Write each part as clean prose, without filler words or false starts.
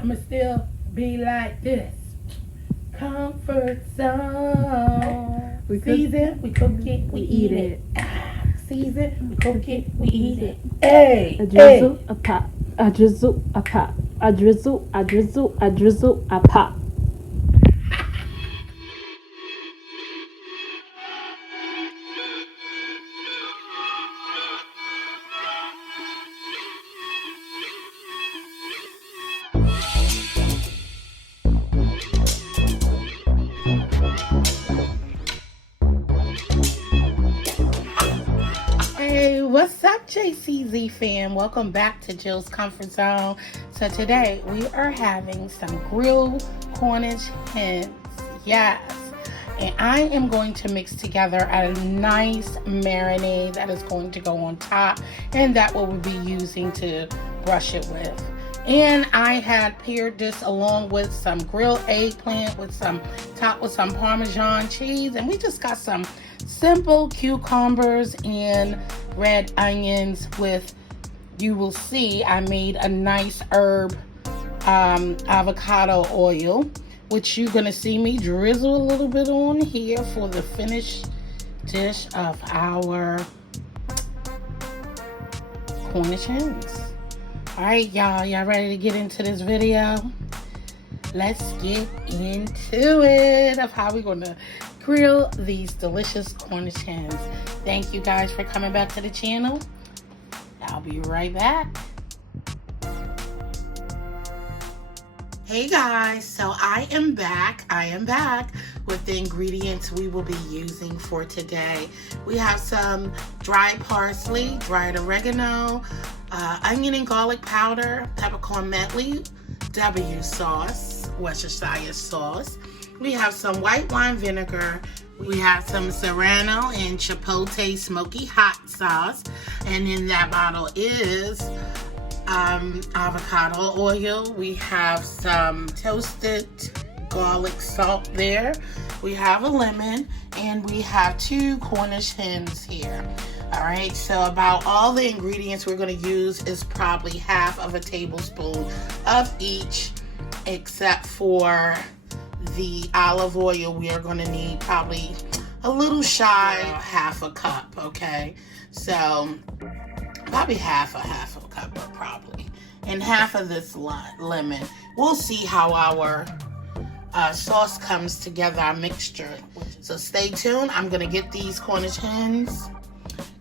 I'ma still be like this. Comfort zone. We Season, we cook it, we eat it. Season, we cook it, we eat it. Hey, A drizzle, a pop. A drizzle, a pop. A drizzle, a drizzle, a drizzle, a pop. Hey, what's up, JCZ fam? Welcome back to Jill's Comfort Zone. So today we are having some grilled Cornish hens. Yes. And I am going to mix together a nice marinade that is going to go on top, and that what we'll be using to brush it with. And I had paired this along with some grilled eggplant with some topped with some Parmesan cheese, and we just got some simple cucumbers and red onions with, you will see I made a nice herb avocado oil, which you're gonna see me drizzle a little bit on here for the finished dish of our Cornish hens. All right, y'all ready to get into this video? Let's get into it of how we're gonna grill these delicious Cornish hens. Thank you guys for coming back to the channel. I'll be right back. Hey guys, so I am back with the ingredients we will be using for today. We have some dried parsley, dried oregano, onion and garlic powder, peppercorn medley, W sauce, Worcestershire sauce. We have some white wine vinegar. We have some serrano and chipotle smoky hot sauce. And in that bottle is avocado oil. We have some toasted garlic salt there. We have a lemon, and we have 2 Cornish hens here. All right, so about all the ingredients we're going to use is probably half of a tablespoon of each, except for the olive oil. We are going to need probably a little shy of half a cup. Okay, so probably half a cup, or probably, and half of this lemon. We'll see how our sauce comes together, our mixture. So stay tuned. I'm gonna get these Cornish hens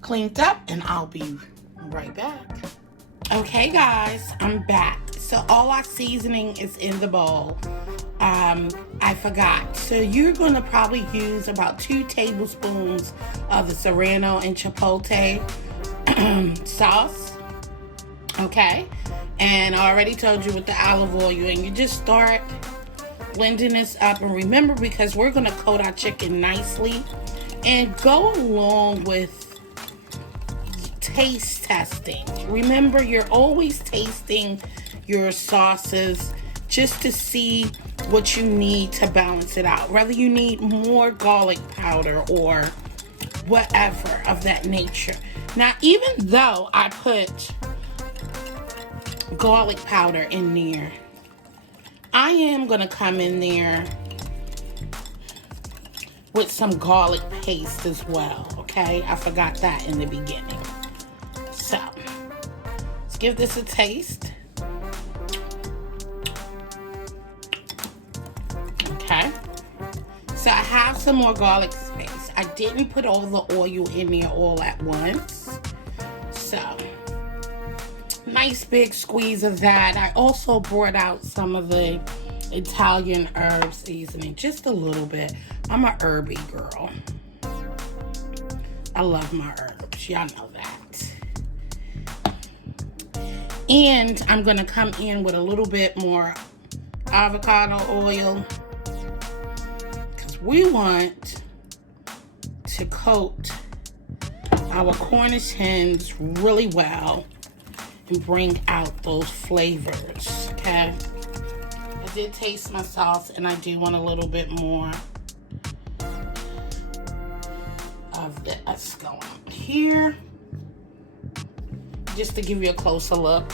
cleaned up, and I'll be right back. Okay guys, I'm back. So all our seasoning is in the bowl. I forgot. So you're gonna probably use about 2 tablespoons of the serrano and chipotle sauce. Okay, and I already told you with the olive oil, and you just start blending this up. And remember, because we're going to coat our chicken nicely, and go along with taste testing. Remember, you're always tasting your sauces just to see what you need to balance it out, whether you need more garlic powder or whatever of that nature. Now, even though I put garlic powder in there, I am going to come in there with some garlic paste as well, okay? I forgot that in the beginning. So, let's give this a taste. Okay. So, I have some more garlic paste. I didn't put all the oil in there all at once. So, nice big squeeze of that. I also brought out some of the Italian herb seasoning, just a little bit. I'm a herby girl. I love my herbs. Y'all know that. And I'm going to come in with a little bit more avocado oil, because we want to coat our Cornish hens really well and bring out those flavors. Okay, I did taste my sauce, and I do want a little bit more of this going on here, just to give you a closer look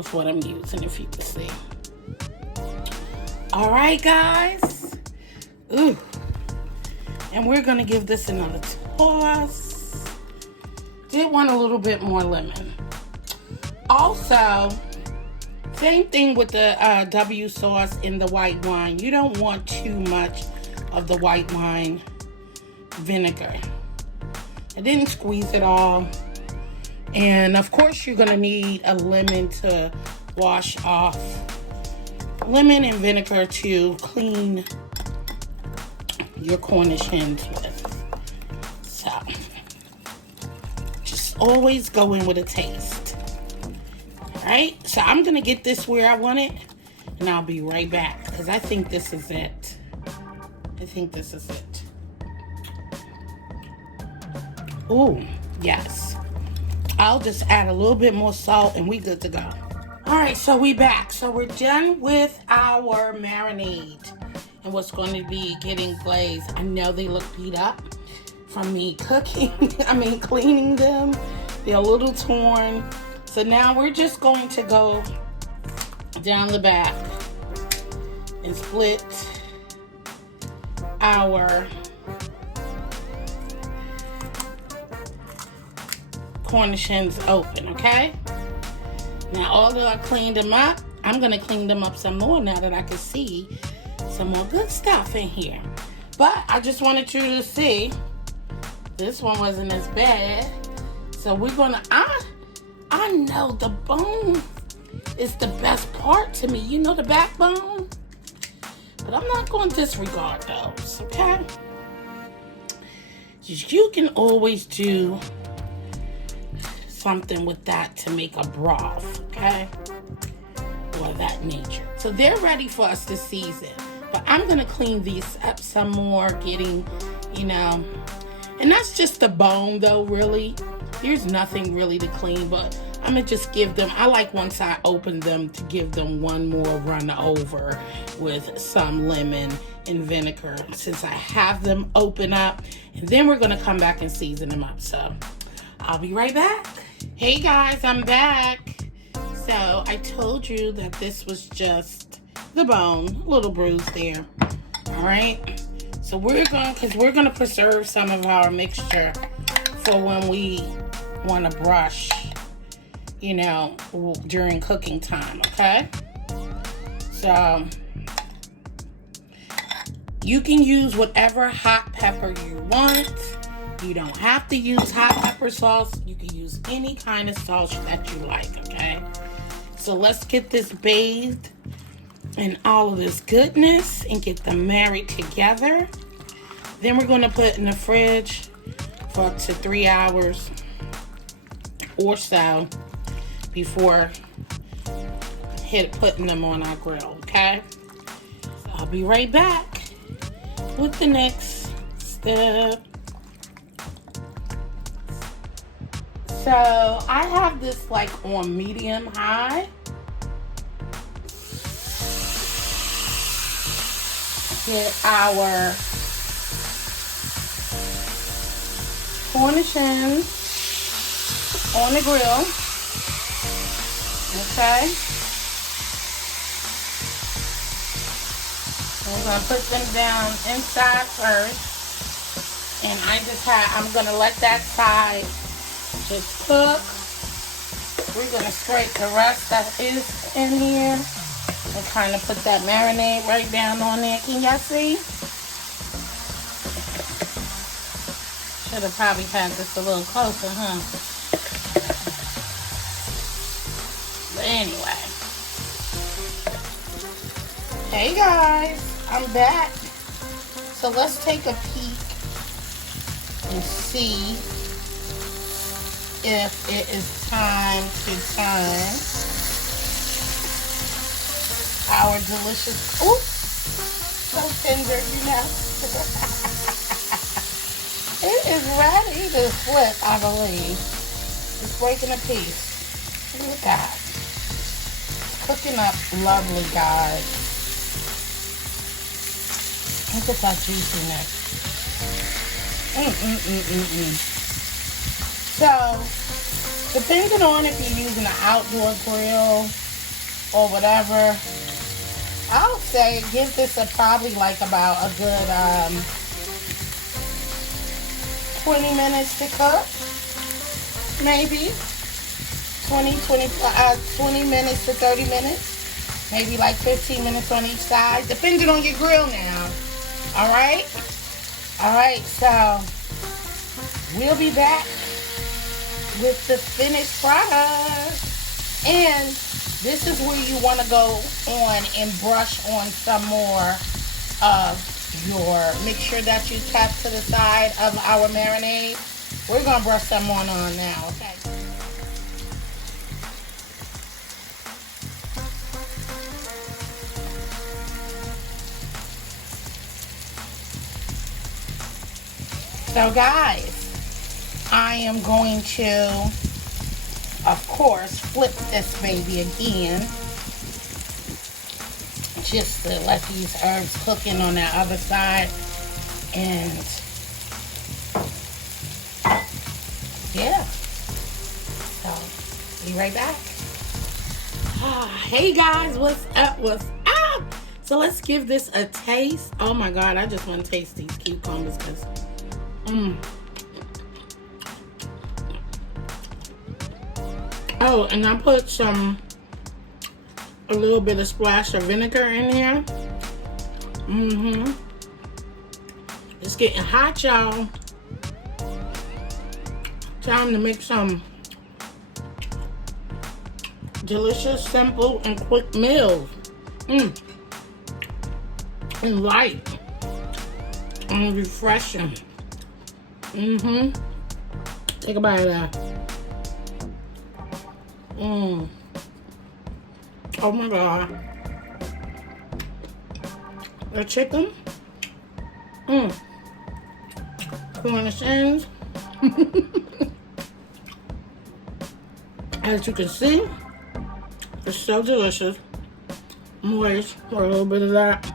of what I'm using, if you can see. All right, guys. Ooh. And we're gonna give this another toss. Did want a little bit more lemon. Also, same thing with the W sauce in the white wine. You don't want too much of the white wine vinegar. I didn't squeeze it all. And of course, you're gonna need a lemon to wash off. Lemon and vinegar to clean your Cornish hens with. So, just always go in with a taste. Alright, so I'm gonna get this where I want it, and I'll be right back, because I think this is it. I think this is it. Ooh, yes. I'll just add a little bit more salt and we good to go. Alright, so we back. So we're done with our marinade and what's going to be getting glazed. I know they look beat up from me cleaning them. They're a little torn. So now we're just going to go down the back and split our Cornish hens open, okay? Now, although I cleaned them up, I'm gonna clean them up some more now that I can see some more good stuff in here. But I just wanted you to see this one wasn't as bad. So we're gonna, I know the bone is the best part to me. You know, the backbone? But I'm not gonna disregard those, okay? You can always do something with that to make a broth, okay? Or that nature. So they're ready for us to season. But I'm gonna clean these up some more, getting, you know, and that's just the bone though, really. There's nothing really to clean, but I'm gonna just give them, I like once I open them to give them one more run over with some lemon and vinegar since I have them open up, and then we're gonna come back and season them up. So I'll be right back. Hey guys, I'm back. So I told you that this was just the bone, a little bruise there. All right. So we're gonna preserve some of our mixture for when we want to brush, you know, during cooking time. Okay. So you can use whatever hot pepper you want. You don't have to use hot pepper sauce. You can use any kind of sauce that you like, okay? So let's get this bathed in all of this goodness and get them married together. Then we're going to put in the fridge for up to 3 hours or so before putting them on our grill, okay? So I'll be right back with the next step. So I have this like on medium high. Get our Cornish hens on the grill. Okay. I'm gonna put them down inside first. And I'm gonna let that side just cook. We're gonna scrape the rest that is in here and kind of put that marinade right down on there. Can y'all see? Should have probably had this a little closer, huh? But anyway. Hey guys, I'm back. So let's take a peek and see if it is time to turn our delicious, ooh, so tender, you know. It is ready to flip, I believe. It's breaking a piece. Look at that. Cooking up lovely, guys. Look at that juiciness. So, depending on if you're using an outdoor grill or whatever. I'll say give this a probably like about a good 20 minutes to cook. Maybe 20 minutes to 30 minutes. Maybe like 15 minutes on each side, depending on your grill now. Alright? Alright, so we'll be back with the finished product. And this is where you want to go on and brush on some more of your mixture that you tap to the side of our marinade. We're going to brush some more on now, okay? So guys, I am going to, of course, flip this baby again, just to let these herbs cook in on that other side. And yeah, so be right back. Hey guys, what's up? What's up? So let's give this a taste. Oh my God, I just want to taste these cucumbers because Oh, and I put a little bit of splash of vinegar in here. It's getting hot, y'all. Time to make some delicious, simple, and quick meals. And light. And refreshing. Take a bite of that. Oh my God. The chicken. Cornish hens. As you can see, it's so delicious. Moist for a little bit of that.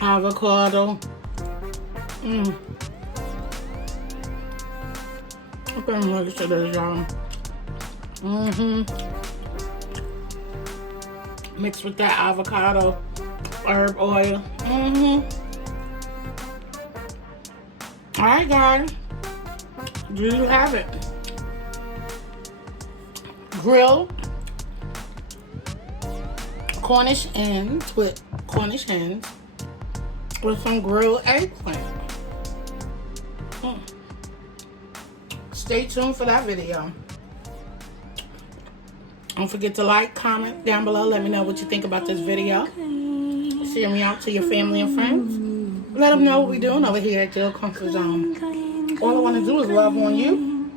Avocado. Look how delicious it is, y'all. Mixed with that avocado herb oil. Alright, guys. There you have it. Grilled Cornish hens with some grilled eggplant. Stay tuned for that video. Don't forget to like, comment down below. Let me know what you think about this video. Share me out to your family and friends. Let them know what we're doing over here at Grilled Comfort Zone. All I want to do is love on you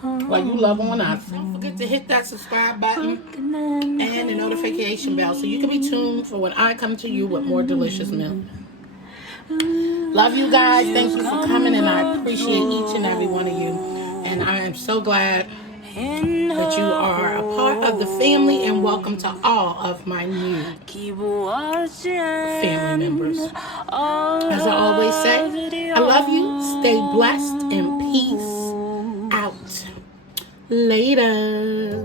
while you love on us. Don't forget to hit that subscribe button and the notification bell so you can be tuned for when I come to you with more delicious meals. Love you guys. Thank you for coming, and I appreciate each and every one of you. And I am so glad that you are a part of the family, and welcome to all of my new family members. As I always say, I love you. Stay blessed and peace out. Later.